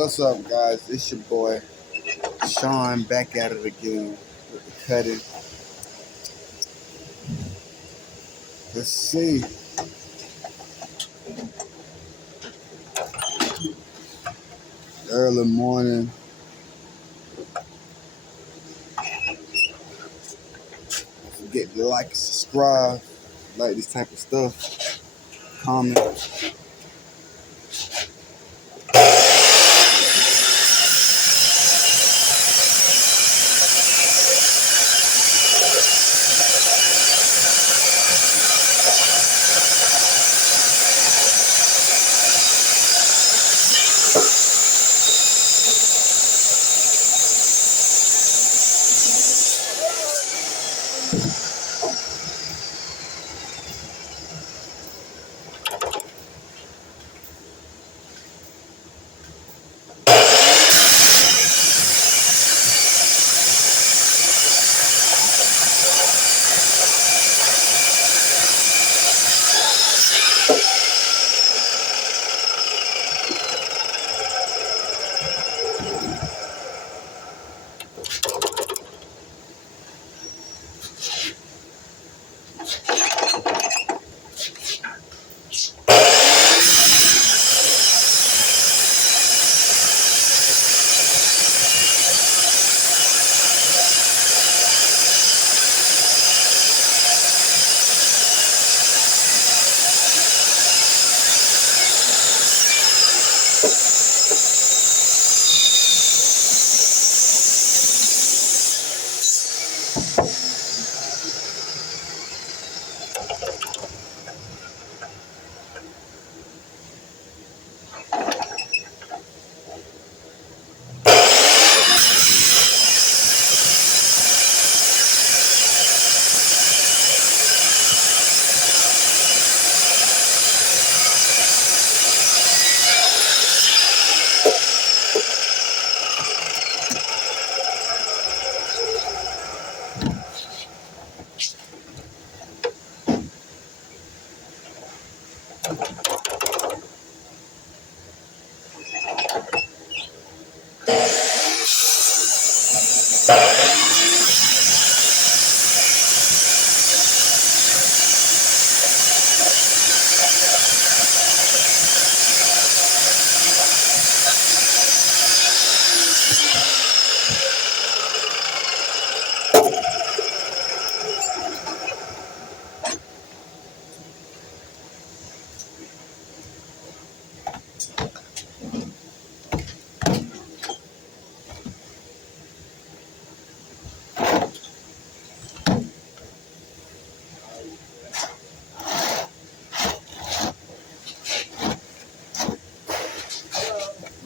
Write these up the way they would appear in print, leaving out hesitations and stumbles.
What's up, guys? It's your boy Sean back at it again with the cutting. Let's see. Early morning. Don't forget to like and subscribe. Like this type of stuff. Comment.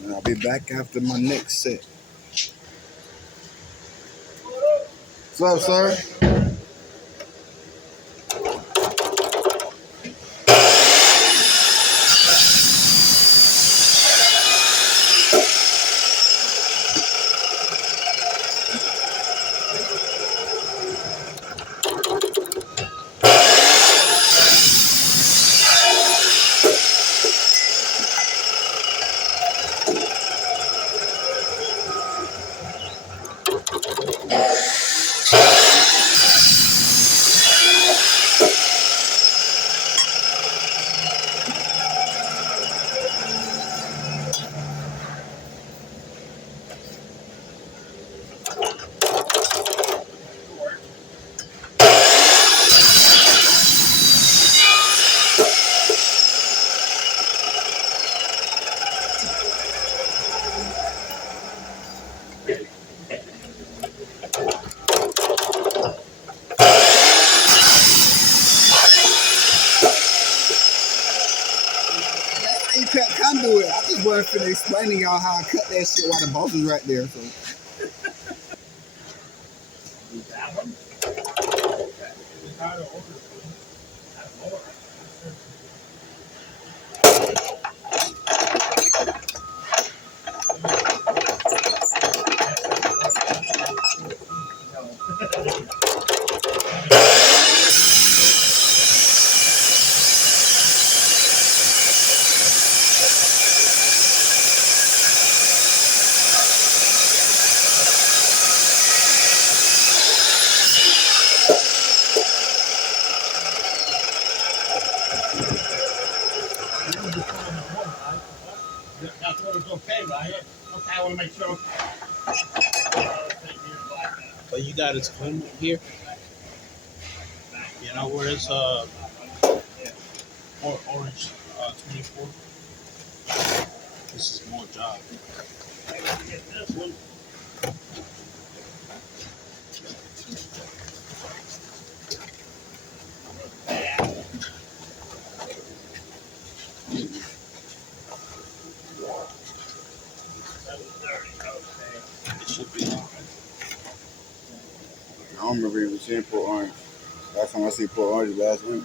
And I'll be back after my next set. What's up, sir? That's how you cut conduit. I just wasn't finna explaining y'all how I cut that shit while the boss is right there. So. That's what it's okay, right? Okay, I want to make sure. But you got his clean here. You know where it's orange 24. This is more job. I got to get this one. It should be. I don't remember even seeing Port Orange. Last time I seen Port Orange last week.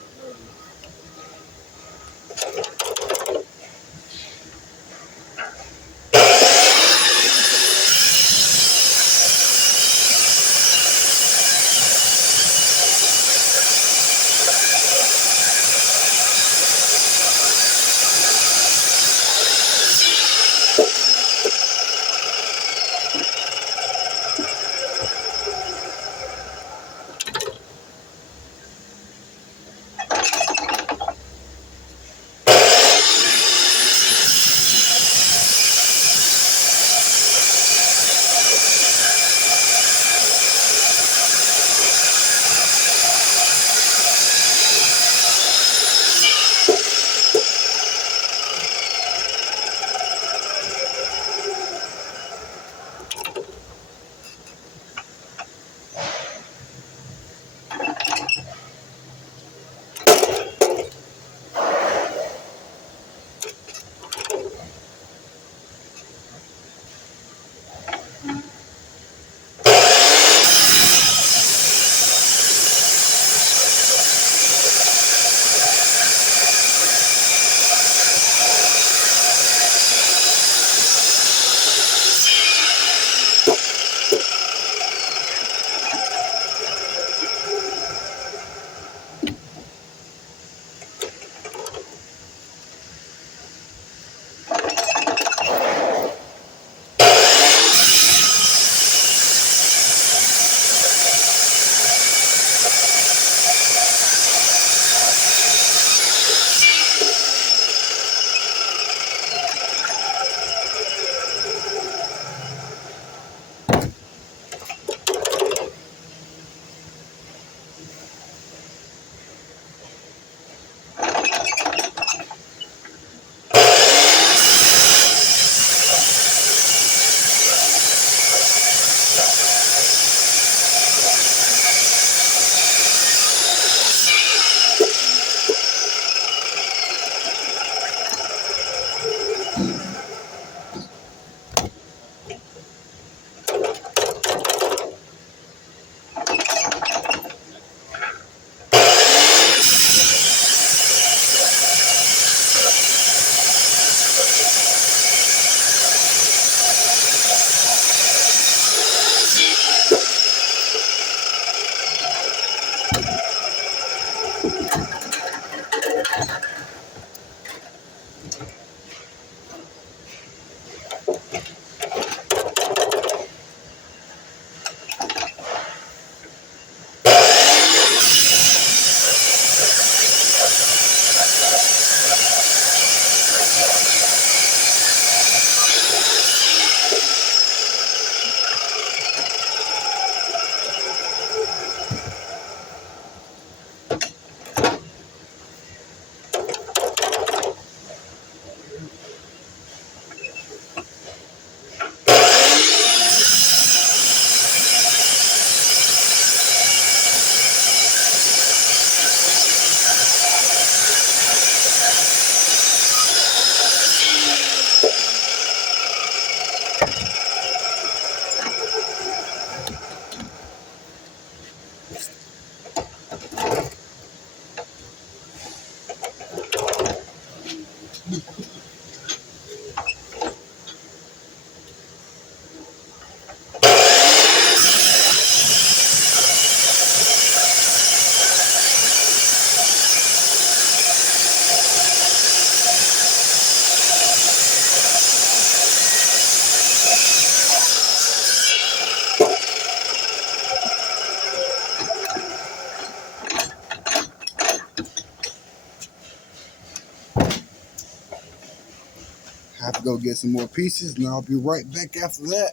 go get some more pieces, and I'll be right back after that.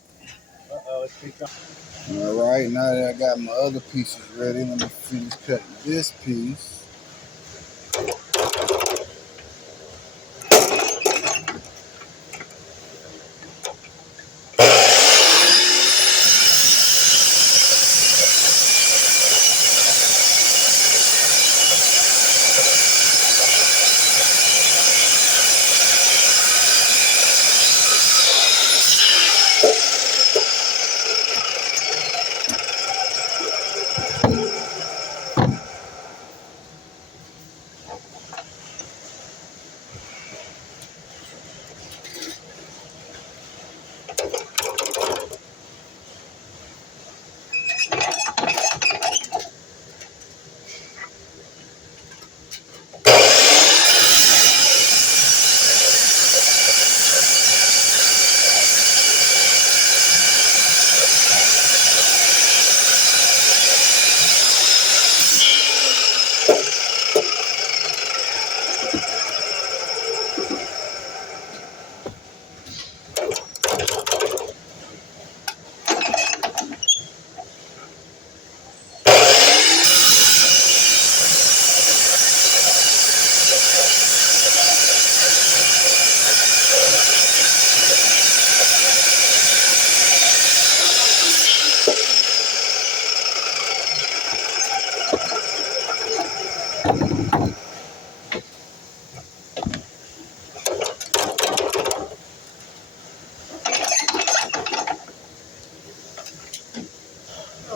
All right, now that I got my other pieces ready, let me finish cutting this piece.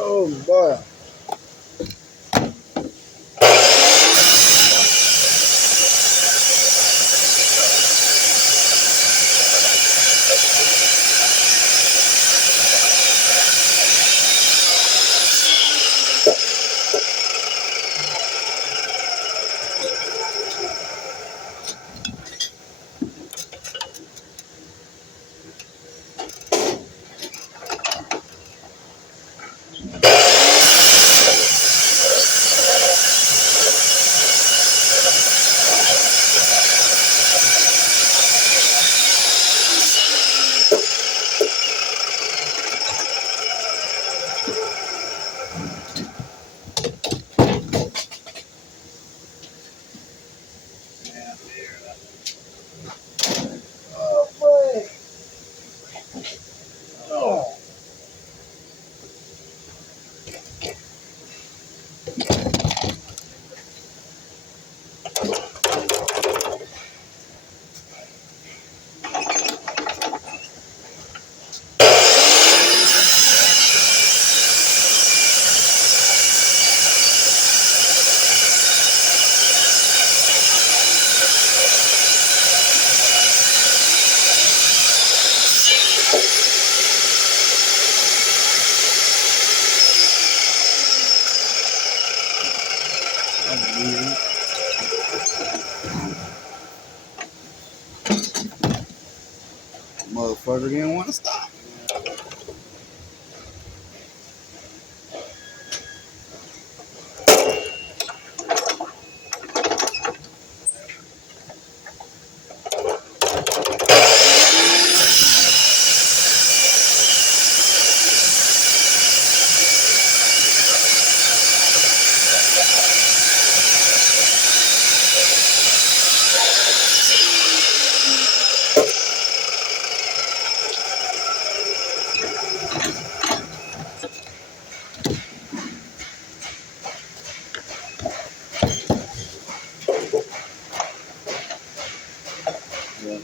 Oh boy. Oh boy. Oh. Motherfucker didn't want to stop.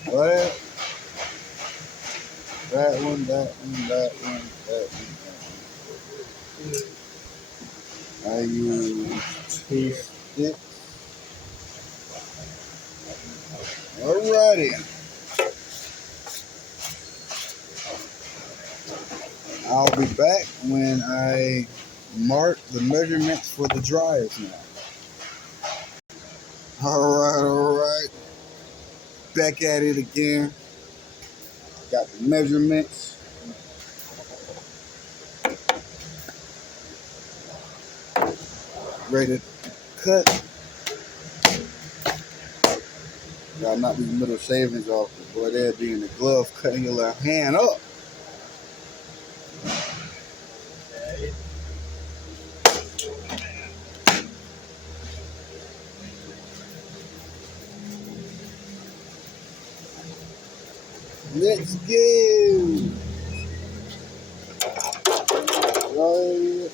But that one, that one, that one, that one. I use 2 sticks. Alrighty. I'll be back when I mark the measurements for the drives now. Alright. Back at it again. Got the measurements. Ready to cut. Gotta knock these middle shavings off. Boy, they'll be in the glove cutting your little hand up. Okay. Let's go. Right.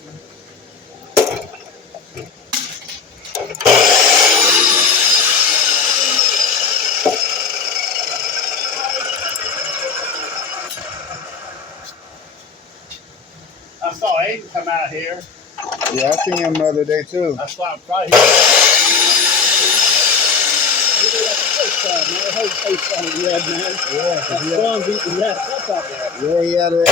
I saw Aiden come out here. Yeah, I seen him the other day too. I saw him right here. He did that FaceTime, man. Hey, FaceTime with Red, man. Yeah, That sun's eating that stuff out there. yeah, he had it.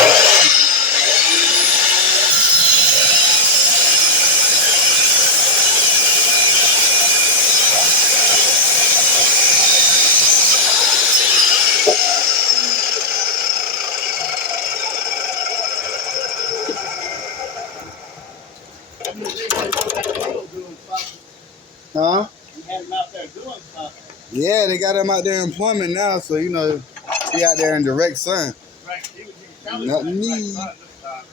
Huh? You had him out there doing something. Yeah, they got him out there in employment now, so you know, he out there in direct sun. Right, he was telling Not me. me. Right this time.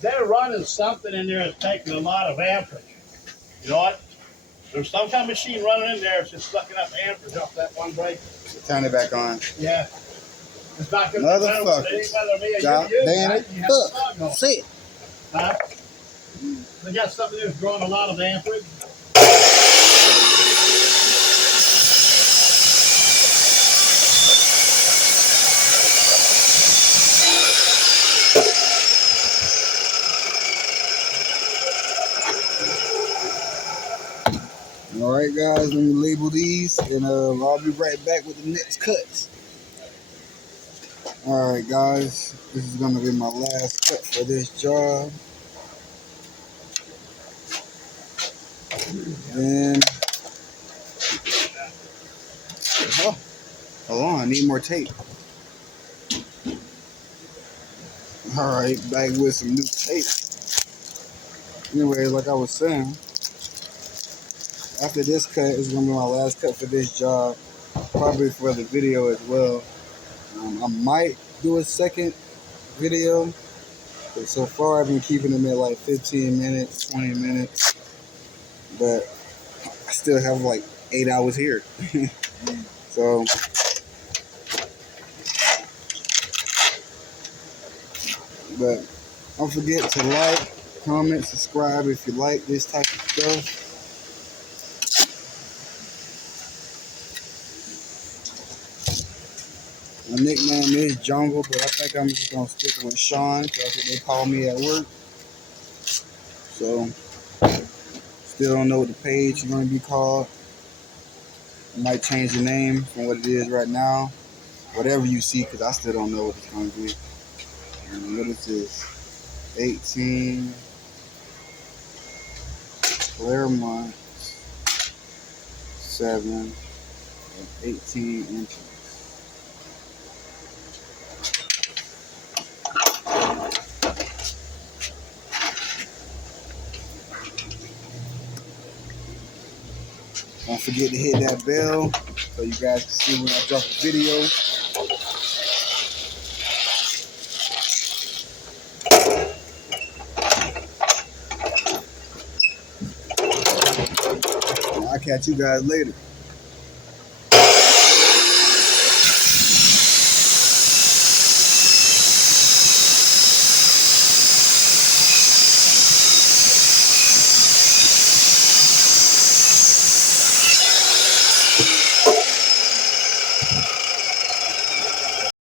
They're running something in there that's taking a lot of amperage. You know what? There's some kind of machine running in there that's just sucking up amperage off that one breaker. Turn it back on. Yeah. It's not going Motherfuckers. God damn it. Look. See it. Huh? They got something that's drawing a lot of amperage. All right, guys, let me label these, and I'll be right back with the next cuts. All right, guys, this is gonna be my last cut for this job. Then, hold on, I need more tape. All right, back with some new tape. Anyway, like I was saying, after this cut is gonna be my last cut for this job, probably for the video as well. I might do a second video, but so far I've been keeping them at like 15 minutes, 20 minutes, but I still have like 8 hours here. So, but don't forget to like, comment, subscribe if you like this type of stuff. My nickname is Jungle, but I think I'm just gonna stick with Sean, because that's what they call me at work. So, still don't know what the page is gonna be called. I might change the name from what it is right now. Whatever you see, because I still don't know what it's gonna be. And what is this? 18 Claremont 7 and 18 inches. Don't forget to hit that bell so you guys can see when I drop a video. I'll catch you guys later.